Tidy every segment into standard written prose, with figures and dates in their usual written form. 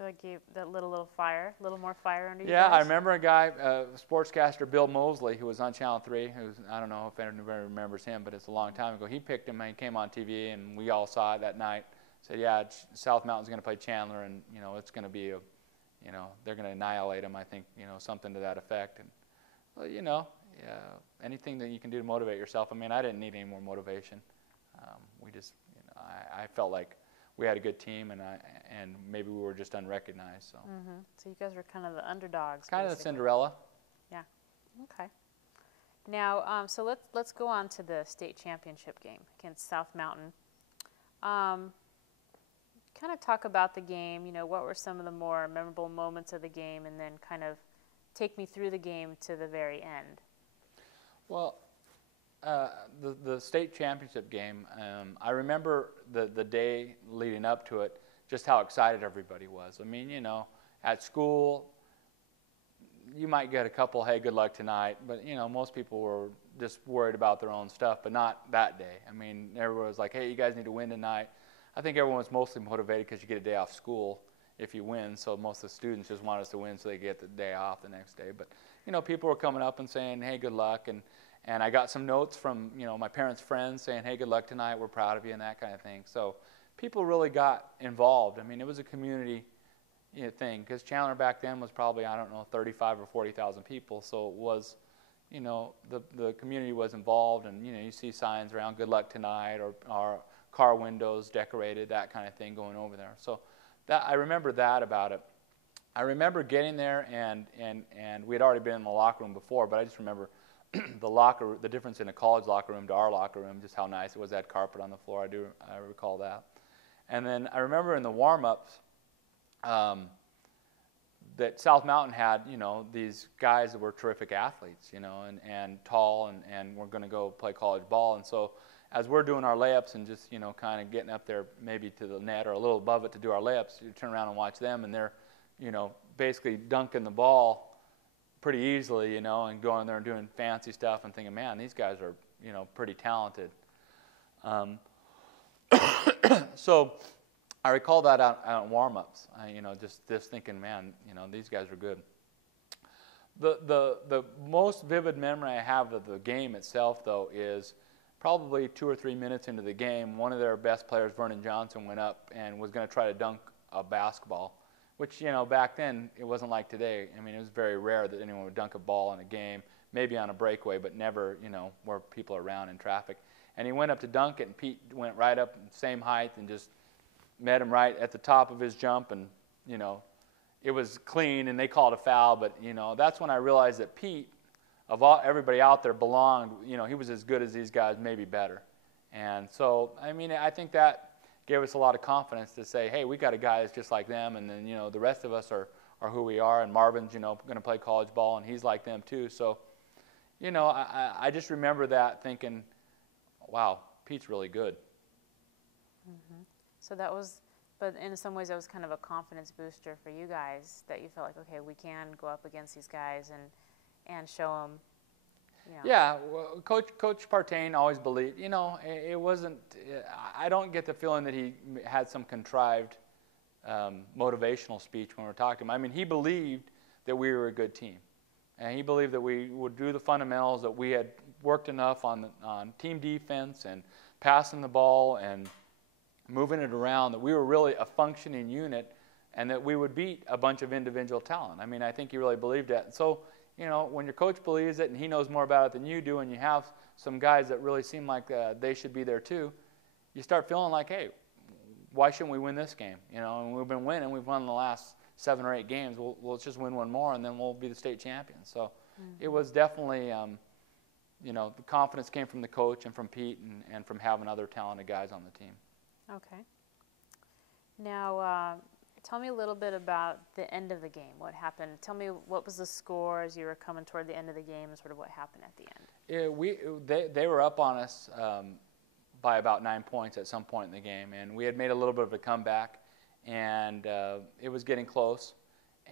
feel like gave that little fire, a little more fire under you Yeah, guys. I remember a guy, sportscaster Bill Mosley, who was on Channel 3, I don't know if anybody remembers him, but it's a long time ago. He picked him and he came on TV, and we all saw it that night. Said, yeah, South Mountain's going to play Chandler, and, it's going to be they're going to annihilate him, I think, something to that effect. And, well, yeah, anything that you can do to motivate yourself. I mean, I didn't need any more motivation. We just, I felt like we had a good team, and maybe we were just unrecognized. So, So you guys were kind of the underdogs. kind of the basically. Cinderella. Yeah. Okay. Now, so let's go on to the state championship game against South Mountain. Kind of talk about the game. What were some of the more memorable moments of the game, and then kind of take me through the game to the very end. Well, the state championship game, I remember the day leading up to it, just how excited everybody was. I mean, at school, you might get a couple, hey, good luck tonight, but, most people were just worried about their own stuff, but not that day. I mean, everyone was like, hey, you guys need to win tonight. I think everyone was mostly motivated because you get a day off school if you win, so most of the students just want us to win so they get the day off the next day. But, people were coming up and saying, hey, good luck, and I got some notes from, my parents' friends saying, hey, good luck tonight, we're proud of you, and that kind of thing. So people really got involved. I mean, it was a community thing, because Chandler back then was probably, 35 or 40,000 people, so it was, the community was involved, and, you see signs around, good luck tonight, or car windows decorated, that kind of thing going over there. So I remember that about it. I remember getting there, and we had already been in the locker room before, but I just remember the difference in a college locker room to our locker room, just how nice it was. That had carpet on the floor. I recall that. And then I remember in the warm-ups that South Mountain had, these guys that were terrific athletes, and tall, and were going to go play college ball. And so as we're doing our layups and just, kind of getting up there maybe to the net or a little above it to do our layups, you turn around and watch them, and they're, basically dunking the ball pretty easily, and going there and doing fancy stuff and thinking, man, these guys are, pretty talented. So I recall that out in warm-ups, just thinking, man, these guys are good. The most vivid memory I have of the game itself, though, is probably 2 or 3 minutes into the game, one of their best players, Vernon Johnson, went up and was going to try to dunk a basketball, which, back then it wasn't like today. I mean, it was very rare that anyone would dunk a ball in a game, maybe on a breakaway, but never, where people are around in traffic. And he went up to dunk it, and Pete went right up, same height, and just met him right at the top of his jump, and, it was clean, and they called a foul, but, that's when I realized that Pete, of everybody out there, belonged, he was as good as these guys, maybe better. And so, I mean, I think that gave us a lot of confidence to say, hey, we got a guy that's just like them, and then, the rest of us are who we are, and Marvin's, going to play college ball, and he's like them too. So, I just remember that thinking, wow, Pete's really good. Mm-hmm. So that was, but in some ways that was kind of a confidence booster for you guys, that you felt like, okay, we can go up against these guys and show them. Yeah, well, Coach Partain always believed, it wasn't, I don't get the feeling that he had some contrived motivational speech when we were talking to him. I mean, he believed that we were a good team. And he believed that we would do the fundamentals, that we had worked enough on team defense and passing the ball and moving it around, that we were really a functioning unit, and that we would beat a bunch of individual talent. I mean, I think he really believed that. And so, when your coach believes it and he knows more about it than you do, and you have some guys that really seem like they should be there too, you start feeling like, hey, why shouldn't we win this game? And we've been winning. We've won the last 7 or 8 games. We'll just win one more, and then we'll be the state champions. So it was definitely, the confidence came from the coach and from Pete and from having other talented guys on the team. Okay. Now, tell me a little bit about the end of the game. What happened? Tell me what was the score as you were coming toward the end of the game, and sort of what happened at the end. Yeah, they were up on us by about 9 points at some point in the game, and we had made a little bit of a comeback, and it was getting close.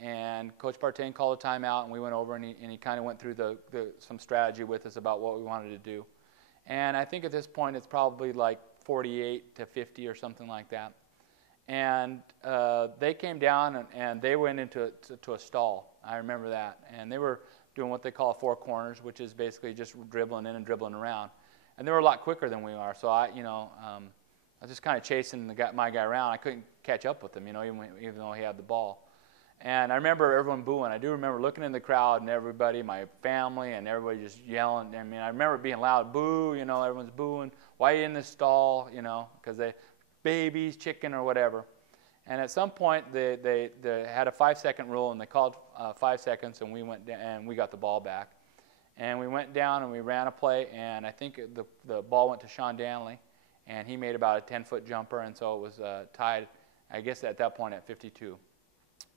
And Coach Partain called a timeout, and we went over, and he kind of went through some strategy with us about what we wanted to do. And I think at this point it's probably like 48-50 or something like that. and they came down and they went into to a stall. I remember that, and they were doing what they call four corners, which is basically just dribbling in and dribbling around. And they were a lot quicker than we are, so I was just kind of chasing my guy around. I couldn't catch up with him, even though he had the ball. And I remember everyone booing. I do remember looking in the crowd and everybody, my family, and everybody just yelling. I mean, I remember it being loud, boo, everyone's booing. Why are you in this stall, because they babies, chicken, or whatever. And at some point, they had a 5-second rule, and they called 5 seconds, and we went down, and we got the ball back. And we went down, and we ran a play, and I think the ball went to Sean Danley, and he made about a 10-foot jumper, and so it was tied, I guess at that point, at 52.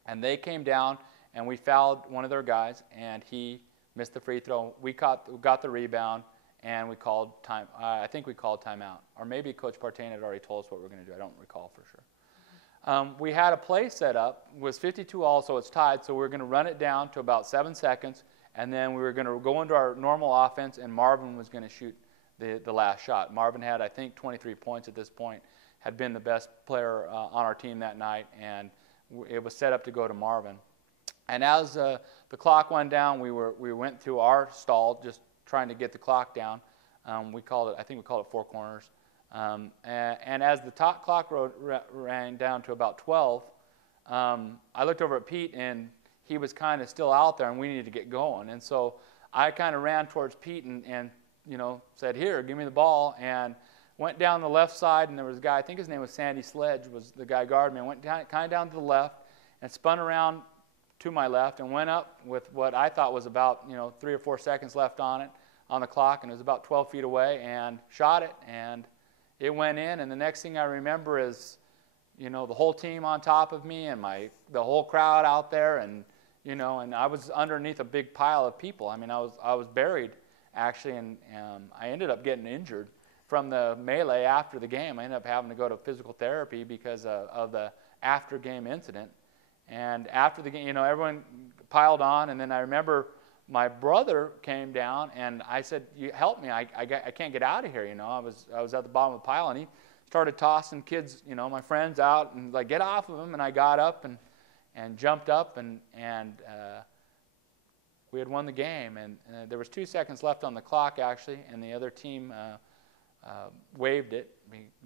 And they came down, and we fouled one of their guys, and he missed the free throw. We got the rebound, and we called time. I think we called timeout, or maybe Coach Partain had already told us what we were going to do. I don't recall for sure. We had a play set up. It was 52 all, so it's tied. So we were going to run it down to about 7 seconds, and then we were going to go into our normal offense, and Marvin was going to shoot the last shot. Marvin had, I think, 23 points at this point, had been the best player on our team that night, and it was set up to go to Marvin. And as the clock went down, we went through our stall, just trying to get the clock down. I think we called it four corners. And as the clock ran down to about 12, I looked over at Pete, and he was kind of still out there, and we needed to get going. And so I kind of ran towards Pete and said, "Here, give me the ball," and went down the left side, and there was a guy, I think his name was Sandy Sledge, was the guy guarding me. I went kind of down to the left and spun around to my left and went up with what I thought was about 3 or 4 seconds left on the clock, and it was about 12 feet away, and shot it, and it went in. And the next thing I remember is the whole team on top of me and the whole crowd out there, and and I was underneath a big pile of people. I mean, I was buried actually, and I ended up getting injured from the melee after the game. I ended up having to go to physical therapy because of the after-game incident. And after the game, everyone piled on, and then I remember my brother came down, and I said, "You help me! I can't get out of here." I was at the bottom of the pile, and he started tossing kids, my friends out, and like, "Get off of him!" And I got up and jumped up, and we had won the game. And there was 2 seconds left on the clock actually, and the other team waived it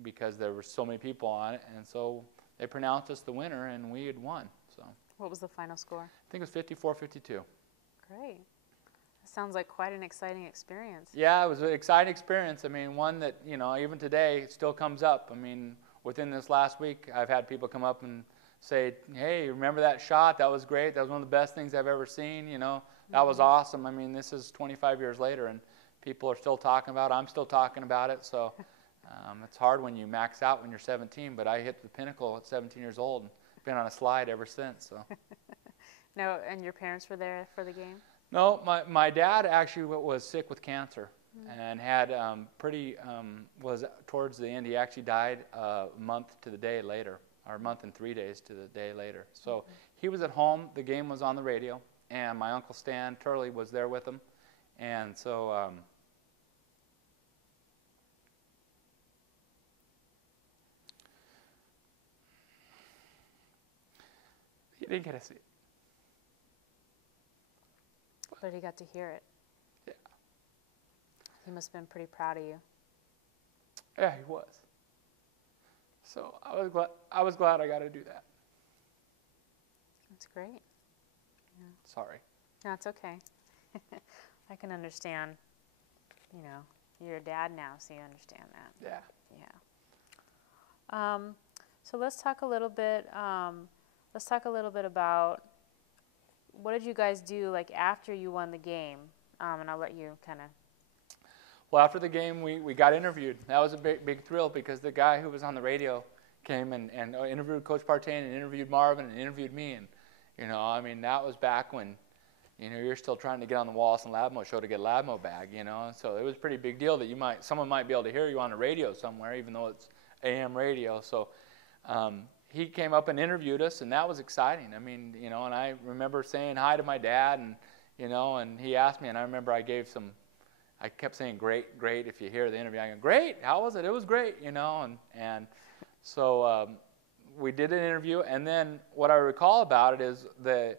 because there were so many people on it, and so they pronounced us the winner, and we had won. So what was the final score? I think it was 54-52. Great. That sounds like quite an exciting experience. Yeah, it was an exciting experience. I mean, one that even today it still comes up. I mean, within this last week, I've had people come up and say, "Hey, remember that shot? That was great. That was one of the best things I've ever seen. That was awesome." I mean, this is 25 years later, and people are still talking about it. I'm still talking about it. So it's hard when you max out when you're 17, but I hit the pinnacle at 17 years old and been on a slide ever since. So. No, and your parents were there for the game? No, my dad actually was sick with cancer and had was towards the end. He actually died a month to the day later, or a month and 3 days to the day later. So he was at home. The game was on the radio, and my uncle Stan Turley was there with him. And so he didn't get to see it. But he got to hear it. Yeah. He must have been pretty proud of you. Yeah, he was. So I was glad I got to do that. That's great. Yeah. Sorry. No, it's okay. I can understand. You're a dad now, so you understand that. Yeah. Yeah. So let's talk a little bit. Let's talk a little bit about what did you guys do after you won the game, and I'll let you kind of. Well, after the game, we got interviewed. That was a big thrill because the guy who was on the radio came and interviewed Coach Partain and interviewed Marvin and interviewed me, and I mean, that was back when you're still trying to get on the Wallace and Labmo show to get a Labmo bag, so it was a pretty big deal that someone might be able to hear you on the radio somewhere, even though it's AM radio. So he came up and interviewed us, and that was exciting. I mean, and I remember saying hi to my dad, and and he asked me, and I remember I kept saying great. If you hear the interview, I go, "Great, how was it?" "It was great," and so we did an interview, and then what I recall about it is the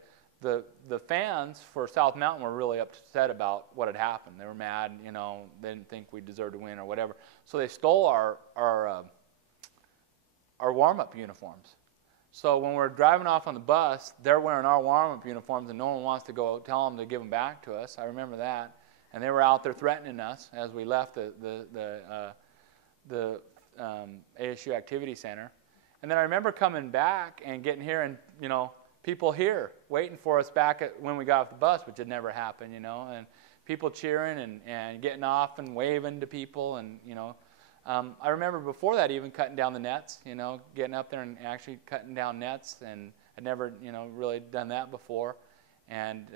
fans for South Mountain were really upset about what had happened. They were mad, you know, they didn't think we deserved to win or whatever. So they stole our warm-up uniforms. So when we're driving off on the bus, they're wearing our warm-up uniforms, and no one wants to go tell them to give them back to us. I remember that. And they were out there threatening us as we left the ASU Activity Center. And then I remember coming back and getting here, and, you know, people here waiting for us back when we got off the bus, which had never happened, you know, and people cheering and getting off and waving to people, and, you know. I remember before that even cutting down the nets, you know, getting up there and actually cutting down nets, and I'd never, you know, really done that before. And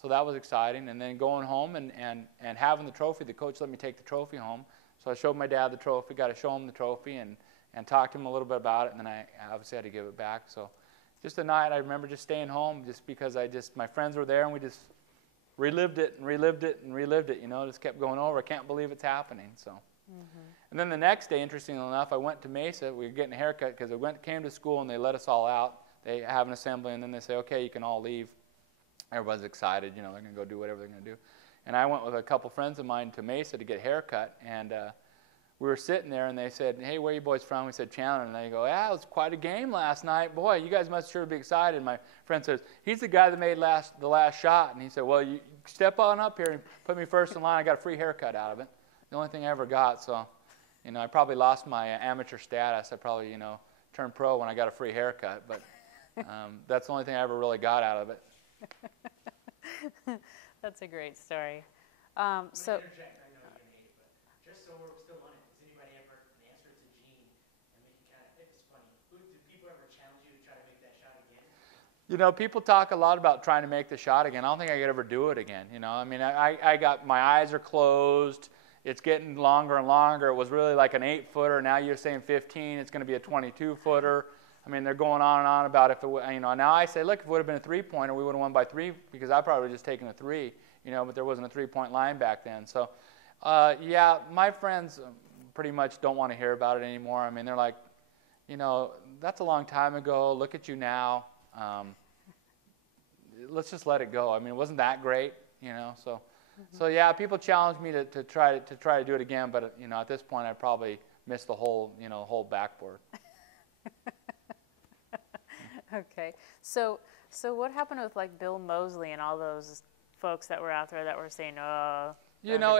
so that was exciting. And then going home and having the trophy, the coach let me take the trophy home. So I showed my dad the trophy, got to show him the trophy, and talked to him a little bit about it, and then I obviously had to give it back. So just a night, I remember just staying home just because my friends were there, and we just relived it and relived it and relived it, you know, just kept going over. I can't believe it's happening, so. And then the next day, interestingly enough, I went to Mesa. We were getting a haircut because came to school, and they let us all out. They have an assembly, and then they say, okay, you can all leave. Everybody's excited, you know, they're going to go do whatever they're going to do. And I went with a couple friends of mine to Mesa to get a haircut, and we were sitting there, and they said, hey, where are you boys from? We said, Chandler. And they go, yeah, it was quite a game last night. Boy, you guys must sure be excited. And my friend says, he's the guy that made the last shot. And he said, well, you step on up here and put me first in line. I got a free haircut out of it. The only thing I ever got, so, you know, I probably lost my amateur status. I probably, you know, turned pro when I got a free haircut, but that's the only thing I ever really got out of it. That's a great story. So, I know you're going to hate it, but just so we're still on it, has anybody ever answered to Gene and make you kind of, it's funny, do people ever challenge you to try to make that shot again? You know, people talk a lot about trying to make the shot again. I don't think I could ever do it again, you know. I mean, I got, my eyes are closed. It's getting longer and longer. It was really like an 8-footer. Now you're saying 15. It's going to be a 22-footer. I mean, they're going on and on about if it, you know. Now I say, look, if it would have been a 3-pointer, we would have won by 3 because I probably would have just taken a 3, you know. But there wasn't a 3-point line back then. So, yeah, my friends pretty much don't want to hear about it anymore. I mean, they're like, you know, that's a long time ago. Look at you now. Let's just let it go. I mean, it wasn't that great, you know. So. So yeah, people challenge me to try to do it again, but you know, at this point, I probably missed the whole backboard. Okay, so what happened with like Bill Mosley and all those folks that were out there that were saying, oh, you know,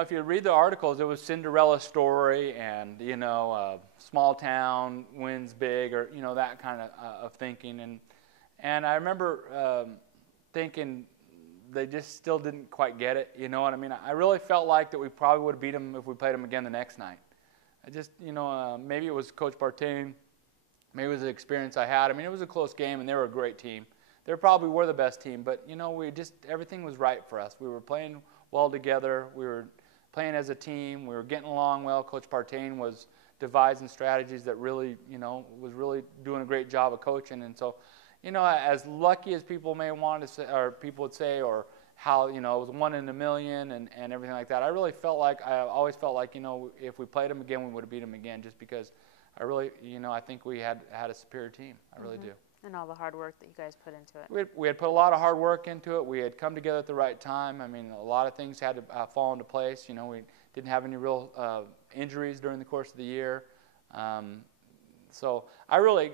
if you read the articles, it was Cinderella story, and you know, small town wins big, or you know, that kind of thinking, and I remember thinking. They just still didn't quite get it, you know what I mean? I really felt like that we probably would have beat them if we played them again the next night. I just, you know, maybe it was Coach Bartain, maybe it was the experience I had. I mean, it was a close game, and they were a great team. They probably were the best team, but, you know, everything was right for us. We were playing well together. We were playing as a team. We were getting along well. Coach Bartain was devising strategies that really, you know, was really doing a great job of coaching, and so, you know, as lucky as people may want to say, or people would say, or how, you know, it was 1 in a million and everything like that. I always felt like, you know, if we played them again, we would have beat them again, just because I really, you know, I think we had a superior team. I really do. And all the hard work that you guys put into it. We had put a lot of hard work into it. We had come together at the right time. I mean, a lot of things had to fall into place. You know, we didn't have any real injuries during the course of the year. So I really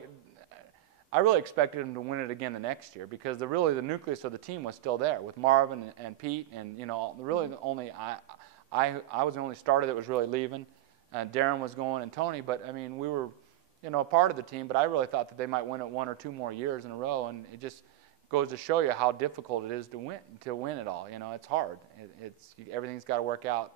expected them to win it again the next year, because the nucleus of the team was still there with Marvin and Pete, and you know, really the only I was the only starter that was really leaving. Darren was going, and Tony, but I mean, we were, you know, a part of the team, but I really thought that they might win it 1 or 2 more years in a row, and it just goes to show you how difficult it is to win it all. You know, it's hard. Everything's got to work out,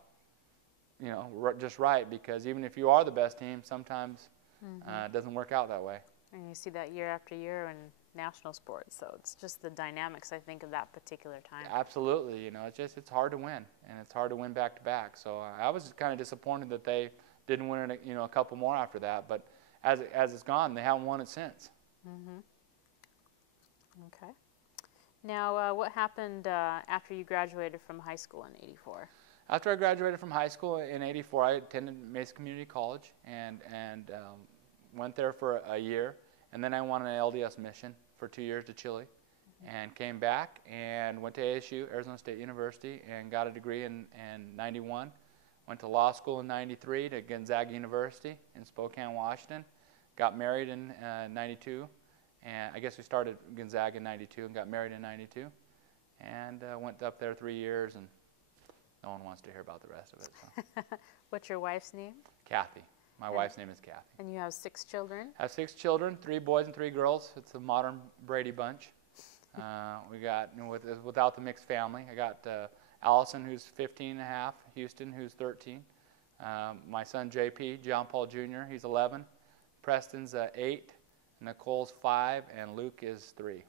you know, just right, because even if you are the best team, sometimes it doesn't work out that way. And you see that year after year in national sports, so it's just the dynamics, I think, of that particular time. Absolutely, you know, it's hard to win, and it's hard to win back to back. So I was kind of disappointed that they didn't win it, you know, a couple more after that. But as it's gone, they haven't won it since. Okay. Now, what happened after you graduated from high school in '84? After I graduated from high school in '84, I attended Mesa Community College and went there for a year, and then I went on an LDS mission for 2 years to Chile, and came back and went to ASU, Arizona State University, and got a degree in 91. Went to law school in 93 to Gonzaga University in Spokane, Washington. Got married in 92, and I guess we started Gonzaga in 92 and got married in 92, and went up there 3 years, and no one wants to hear about the rest of it. So. What's your wife's name? Kathy. My wife's name is Kathy. And you have 6 children? I have 6 children, 3 boys and 3 girls. It's a modern Brady bunch. We got, without the mixed family, I got Allison, who's 15 and a half, Houston, who's 13. My son, JP, John Paul Jr., he's 11. Preston's 8, Nicole's 5, and Luke is 3.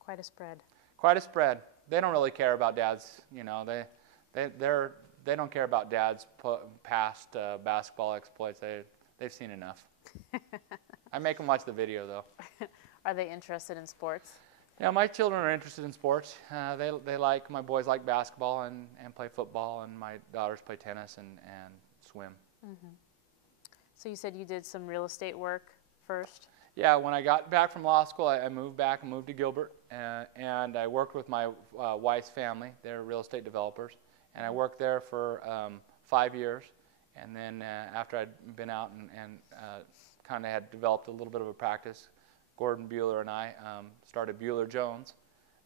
Quite a spread. Quite a spread. They don't really care about Dad's, they don't care about Dad's past basketball exploits. They've seen enough. I make them watch the video, though. Are they interested in sports? Yeah, my children are interested in sports. My boys like basketball and play football, and my daughters play tennis and swim. Mm-hmm. So you said you did some real estate work first? Yeah, when I got back from law school, I moved back and moved to Gilbert, and I worked with my wife's family. They're real estate developers, and I worked there for 5 years. And then after I'd been out and kind of had developed a little bit of a practice, Gordon Bueller and I started Bueller Jones,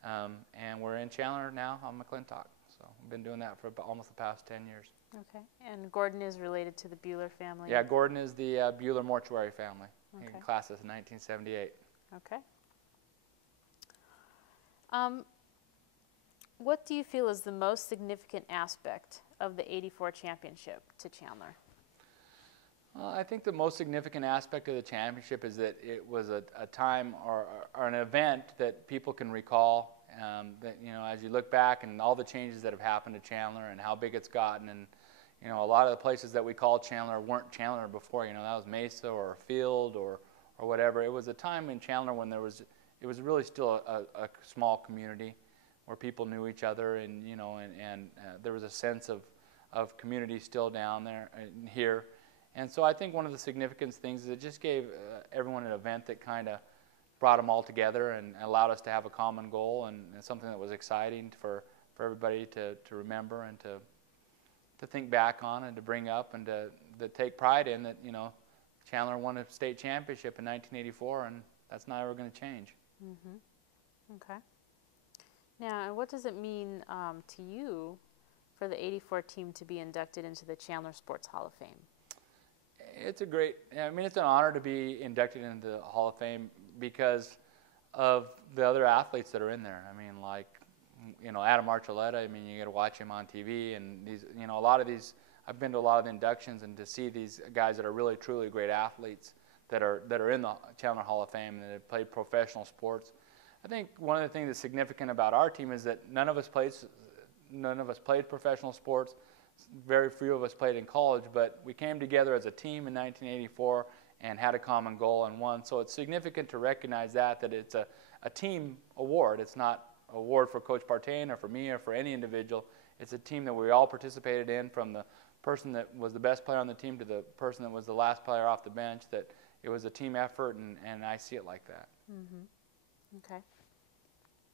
and we're in Chandler now on McClintock. So I've been doing that for almost the past 10 years. Okay. And Gordon is related to the Bueller family? Yeah, Gordon is the Bueller mortuary family. Okay. He class is 1978. Okay. What do you feel is the most significant aspect of the '84 championship to Chandler? Well, I think the most significant aspect of the championship is that it was a time or an event that people can recall. That as you look back and all the changes that have happened to Chandler and how big it's gotten, and a lot of the places that we called Chandler weren't Chandler before. That was Mesa or Field or whatever. It was a time in Chandler when it was really still a small community where people knew each other, and there was a sense of community still down there and here. And so I think one of the significant things is it just gave everyone an event that kind of brought them all together and allowed us to have a common goal and something that was exciting for everybody to remember and to think back on and to bring up and to take pride in that, Chandler won a state championship in 1984, and that's not ever going to change. Mm-hmm. Okay. Now, what does it mean to you for the '84 team to be inducted into the Chandler Sports Hall of Fame? It's it's an honor to be inducted into the Hall of Fame because of the other athletes that are in there. Adam Archuleta, you get to watch him on TV, and these, a lot of these, I've been to a lot of the inductions, and to see these guys that are really, truly great athletes that are in the Chandler Hall of Fame and that have played professional sports. I think one of the things that's significant about our team is that none of us played professional sports. Very few of us played in college, but we came together as a team in 1984 and had a common goal and won. So it's significant to recognize that it's a team award. It's not an award for Coach Partain or for me or for any individual. It's a team that we all participated in, from the person that was the best player on the team to the person that was the last player off the bench, that it was a team effort, and I see it like that. Mm-hmm. Okay.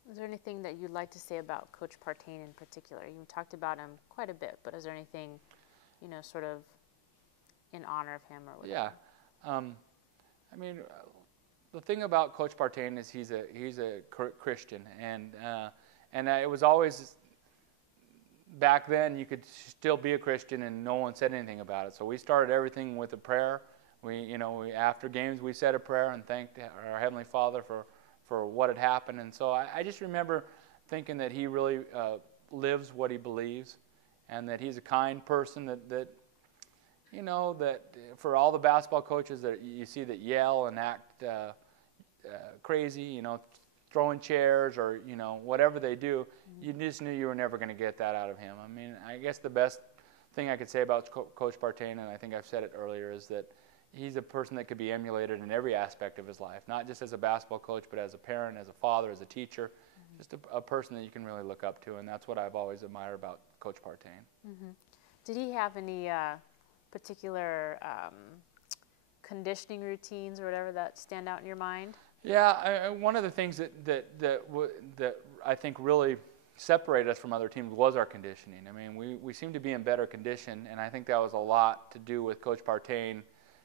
Is there anything that you'd like to say about Coach Partain in particular? You talked about him quite a bit, but is there anything, sort of in honor of him or whatever? Yeah. The thing about Coach Partain is he's a Christian, and it was always, back then you could still be a Christian and no one said anything about it. So we started everything with a prayer. We after games we said a prayer and thanked our Heavenly Father for what had happened. And so I just remember thinking that he really lives what he believes, and that he's a kind person that for all the basketball coaches that you see that yell and act crazy, throwing chairs or, whatever they do, you just knew you were never going to get that out of him. I guess the best thing I could say about Coach Partain, and I think I've said it earlier, is that he's a person that could be emulated in every aspect of his life, not just as a basketball coach, but as a parent, as a father, as a teacher, just a person that you can really look up to, and that's what I've always admired about Coach Partain. Mm-hmm. Did he have any particular conditioning routines or whatever that stand out in your mind? Yeah, one of the things that I think really separated us from other teams was our conditioning. I mean, we seemed to be in better condition, and I think that was a lot to do with Coach Partain.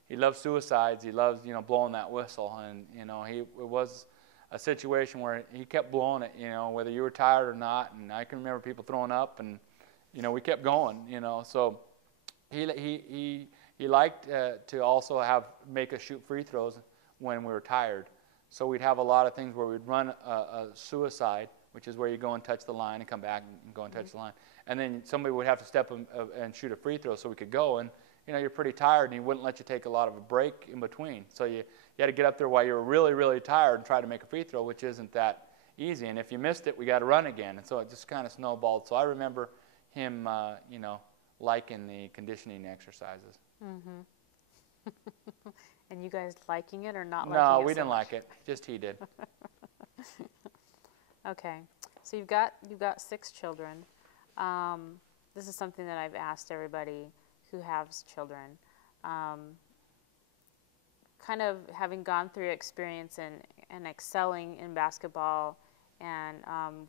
He loves suicides. He loves, blowing that whistle, and it was a situation where he kept blowing it, whether you were tired or not. And I can remember people throwing up, and we kept going, So he liked to also make us shoot free throws when we were tired. So we'd have a lot of things where we'd run a suicide, which is where you go and touch the line and come back and go and touch the line. And then somebody would have to step and shoot a free throw so we could go. And, you're pretty tired, and he wouldn't let you take a lot of a break in between. So you had to get up there while you were really, really tired and try to make a free throw, which isn't that easy. And if you missed it, we got to run again. And so it just kind of snowballed. So I remember him, liking the conditioning exercises. Mm-hmm. And you guys liking it or not liking it? No, we didn't like it. Just he did. Okay, so you've got 6 children. This is something that I've asked everybody who has children. Kind of having gone through experience and excelling in basketball and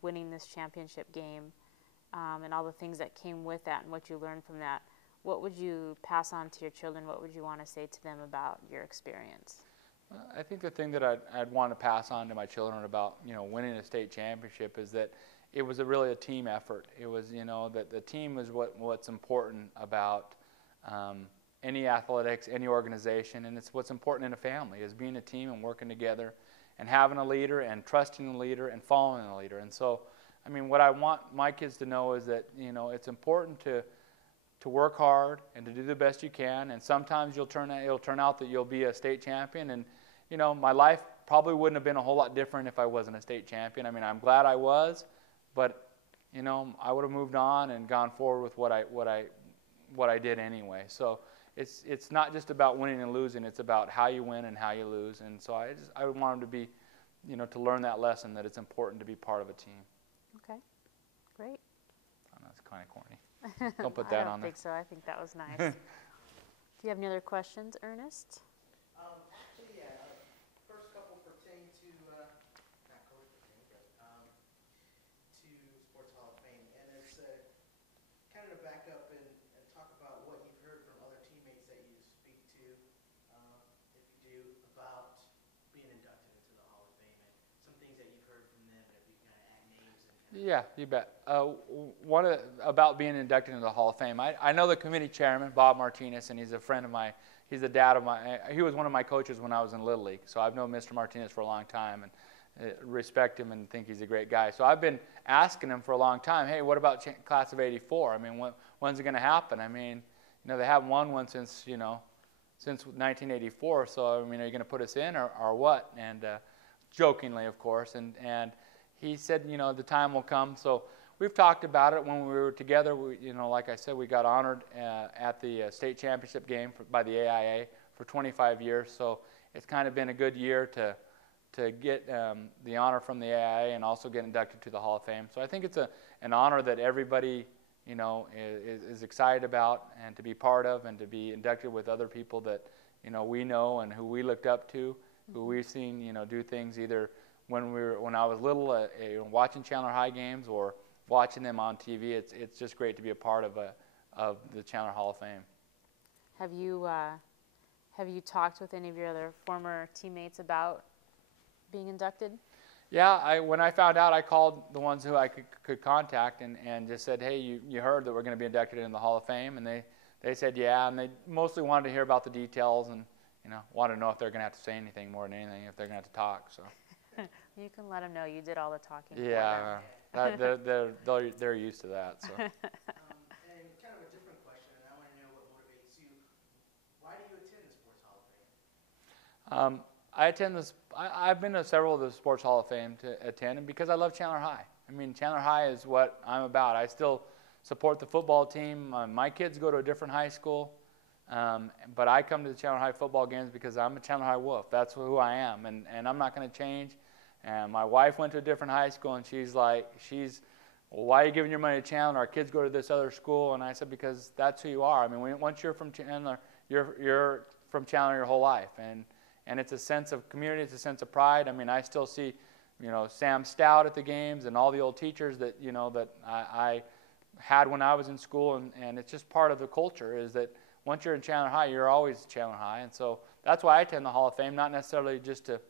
winning this championship game and all the things that came with that and what you learned from that, what would you pass on to your children? What would you want to say to them about your experience? I think the thing that I'd want to pass on to my children about winning a state championship is that it was really a team effort. It was that the team is what's important about any athletics, any organization, and it's what's important in a family is being a team and working together and having a leader and trusting the leader and following the leader. And so, I mean, what I want my kids to know is that it's important to work hard and to do the best you can. And sometimes it'll turn out that you'll be a state champion. And my life probably wouldn't have been a whole lot different if I wasn't a state champion. I mean, I'm glad I was, but I would have moved on and gone forward with what I did anyway. So it's not just about winning and losing. It's about how you win and how you lose. And so I would want them to be, to learn that lesson that it's important to be part of a team. Okay, great. I know it's kind of corny. Don't put that on there. I don't think so. I think that was nice. Do you have any other questions, Ernest? Actually, yeah. First couple pertain to, not Coach pertain, but to Sports Hall of Fame. And it's kind of to back up and talk about what you've heard from other teammates that you speak to, if you do, about being inducted into the Hall of Fame and some things that you've heard from them, if you kind of add names and kind of. Yeah, you bet. About being inducted into the Hall of Fame, I know the committee chairman, Bob Martinez, and he's a friend of mine. He's the dad of he was one of my coaches when I was in Little League, so I've known Mr. Martinez for a long time and respect him and think he's a great guy. So I've been asking him for a long time, hey, what about class of '84? I mean, when's it going to happen? I mean, they haven't won one since 1984, so I mean, are you going to put us in or what? And jokingly, of course, and he said, the time will come. So we've talked about it when we were together. Like I said, we got honored at the state championship game by the AIA for 25 years. So it's kind of been a good year to get the honor from the AIA and also get inducted to the Hall of Fame. So I think it's an honor that everybody is excited about and to be part of and to be inducted with other people that we know and who we looked up to, who we've seen do things either when I was little, watching Chandler High games or watching them on TV. It's just great to be a part of the Chandler Hall of Fame. Have you talked with any of your other former teammates about being inducted? Yeah, when I found out, I called the ones who I could contact and just said, hey, you heard that we're going to be inducted in the Hall of Fame, and they said yeah, and they mostly wanted to hear about the details and wanted to know if they're going to have to say anything more than anything, if they're going to have to talk. So. You can let them know you did all the talking. Yeah, they're used to that. So. And kind of a different question, and I want to know what motivates you. Why do you attend the Sports Hall of Fame? I've been to several of the Sports Hall of Fame to attend, and because I love Chandler High. I mean, Chandler High is what I'm about. I still support the football team. My kids go to a different high school, but I come to the Chandler High football games because I'm a Chandler High Wolf. That's who I am, and I'm not going to change. And my wife went to a different high school, and she's like, well, why are you giving your money to Chandler? Our kids go to this other school. And I said, because that's who you are. I mean, once you're from Chandler, you're from Chandler your whole life, and it's a sense of community, it's a sense of pride. I mean, I still see, Sam Stout at the games and all the old teachers that that I had when I was in school, and it's just part of the culture is that once you're in Chandler High, you're always Chandler High, and so that's why I attend the Hall of Fame, not necessarily just to